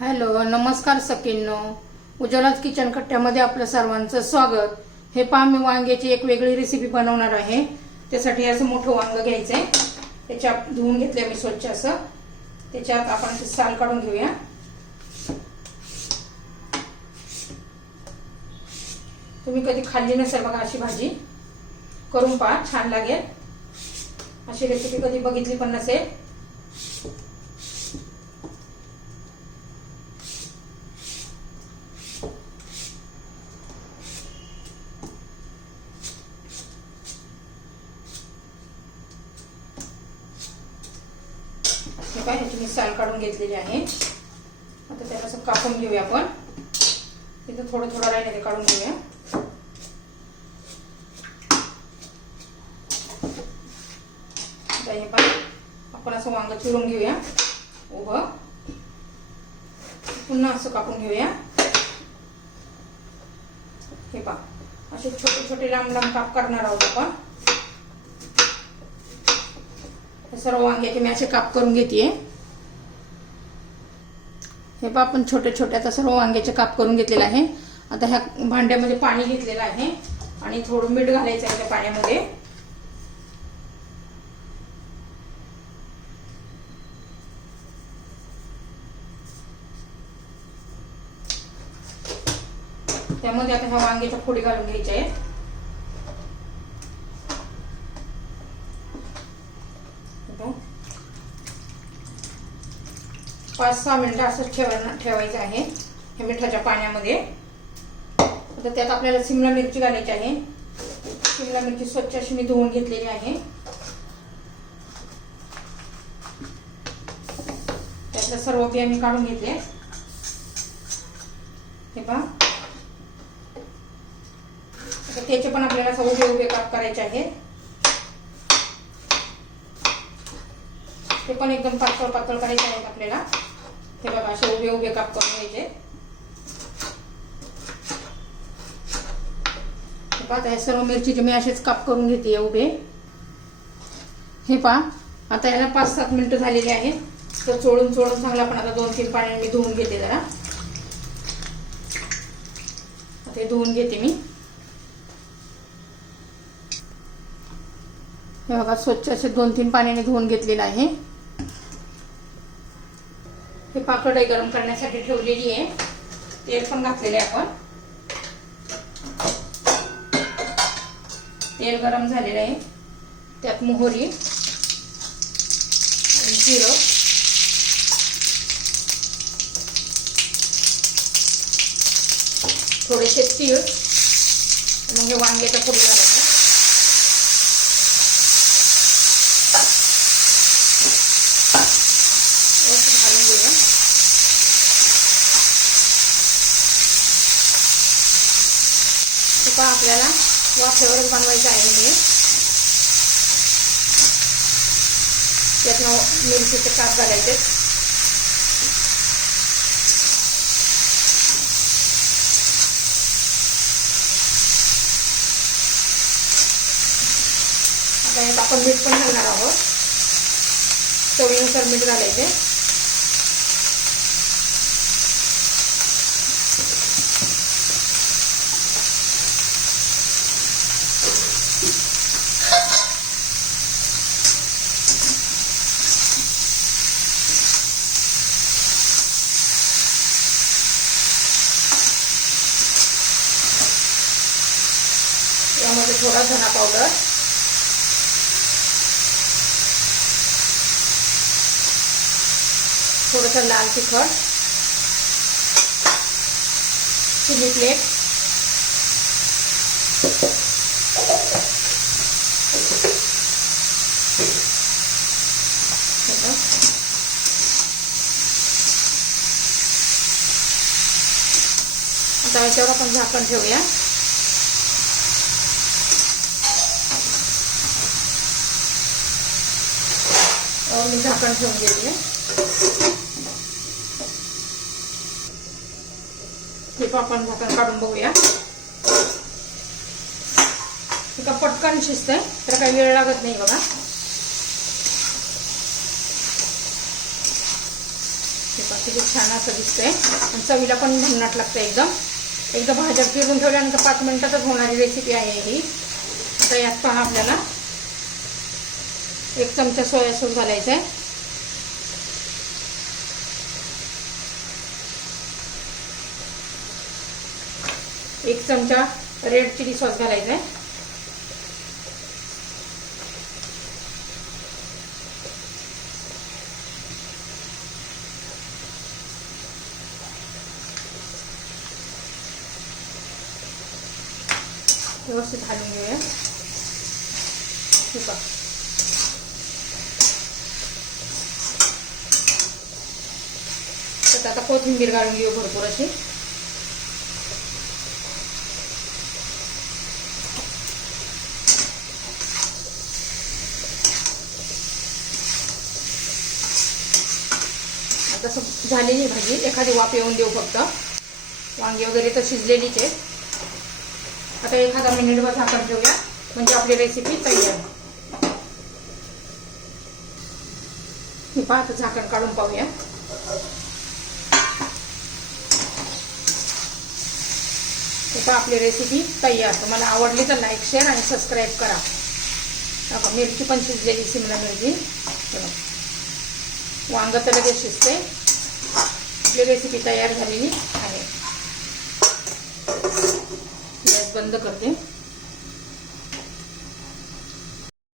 Hello नमस्कार सकिन्नो उज्ज्वलाच kitchen कट्ट्यामध्ये आपलं सर्वांचं स्वागत. हे पहा मी वांग्याची एक वेगळी रेसिपी बनवणार आहे. त्यासाठी असं मोठं वांग घ्यायचं आहे त्याच्यात धुवून घेतलं मी स्वच्छ असं. त्याच्यात आपण साल काढून घेऊया. तुम्ही कधी खाल्ली नसेल बघा अशी भाजी. करून पहा छान लागेल. अशी रेसिपी कधी बघितली पण नसेल. हे काय ह्याची मी साल काढून घेतलेली आहे. आता त्याला असं कापून घेऊया आपण. तिथं थोडं थोडं राहिले ते काढून घेऊया. हे पण आपण असं वांग चिरून घेऊया. उभं. पुन्हा असं कापून घेऊया. हे पा असे छोटे छोटे लांब लांब काप करणार आहोत आपण. हे सर्व वांग्याचे मी असे काप करून घेते हे पहा आपण छोटे छोटे आता सर्व वांग्याचे काप करून घेतलेलं आहे. आता ह्या भांड्यामध्ये पाणी घेतलेलं आहे आणि थोडं मीठ घालायचं आहे त्या पाण्यामध्ये. त्यामध्ये आता ह्या वांग्याच्या फोडी घालून घ्यायच्या आहेत. पाच सहा मिनिटं असंच ठेवायला ठेवायचं आहे. हे मिठाच्या पाण्यामध्ये. आता त्यात आपल्याला शिमला मिरची घालायची आहे. शिमला मिरची स्वच्छ अशी मी धुवून घेतलेली आहे. त्यातलं सर्व बिया मी काढून घेतले. हे पहा. त्याचे पण आपल्याला सर्व उभे उभे काप करायचे आहेत. ते पण एकदम पातळ पातळ करायचे आहेत आपल्याला. ते बघा असे उभे उभे काप करून घ्यायचे. पाहता हे सर्व मिरचीचे मी असेच काप करून घेते उभे. हे पहा आता याला पाच सात मिनिटं झालेली आहेत. तर चोळून चोळून चांगला पण आता दोन तीन पाण्याने मी धुवून घेते जरा. ते धुवून घेते मी. हे बघा स्वच्छ असे दोन तीन पाण्याने धुवून घेतलेलं आहे. हे पाकड गरम करण्यासाठी ठेवलेली आहे. तेल पण घातलेले आपण. तेल गरम झालेलं आहे. त्यात मोहरी आणि जिरं. थोडेसे तीळ. मग हे वांग्याच्या फोडी घालायचं व्यवस्थित घालून घेऊया पहा आपल्याला वाफेवरच बनवायचं आहे हे. त्यातनं मिरचीचे काप घालायचे. आता यात आपण मीठ पण घालणार आहोत. चवीनुसार मीठ घालायचे. थोडा धना पावडर थोडंसं लाल तिखट. चिली प्लेट आता याच्यावर आपण झाकण ठेवूया. हो, मी झाकण ठेवून घेते हे पण आपण झाकण काढून बघूया. एका पटकन शिजतंय तर काही वेळ लागत नाही बघा. किती छान असं दिसतंय. आणि चवीला पण भन्नाट लागतं एकदम. एकदा भाज्या फिरून ठेवल्यानंतर पाच मिनिटातच होणारी रेसिपी आहे ही. आता यात पण आपल्याला एक चमचा सोया सॉस घालायचा आहे. एक चमचा रेड चिली सॉस घालायचा आहे. व्यवस्थित घालून घेऊया ठीक आहे तर आता कोथिंबीर घालून घेऊ भरपूर अशी. आता झालेली भाजी. एखादी वाफ येऊन देऊ फक्त. वांगी वगैरे तर शिजलेलीच आहे आता एखादा मिनिटभर झाकण ठेवूया. म्हणजे आपली रेसिपी तयार. पाहत झाकण काढून पाहूया. तसं आपली रेसिपी तयार. तुम्हाला आवडली तर लाईक शेअर आणि सबस्क्राईब करा. मिरची पण शिजलेली शिमला मिरची. बघा. वांग तर लगेच शिजते. आपली रेसिपी तयार झालेली आहे. गॅस बंद करते.